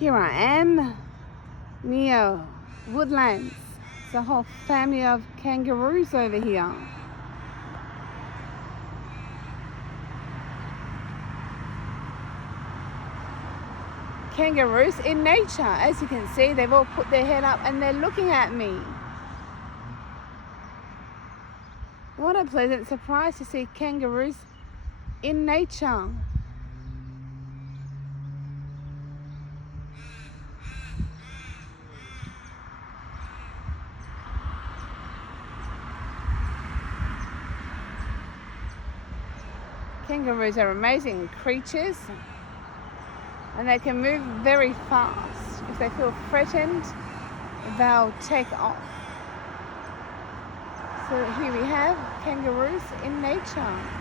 Here I am near Woodlands. It's a whole family of kangaroos over here. Kangaroos in nature. As you can see, they've all put their head up and they're looking at me. What a pleasant surprise to see kangaroos in nature. Kangaroos are amazing creatures and they can move very fast. If they feel threatened, they'll take off. So here we have kangaroos in nature.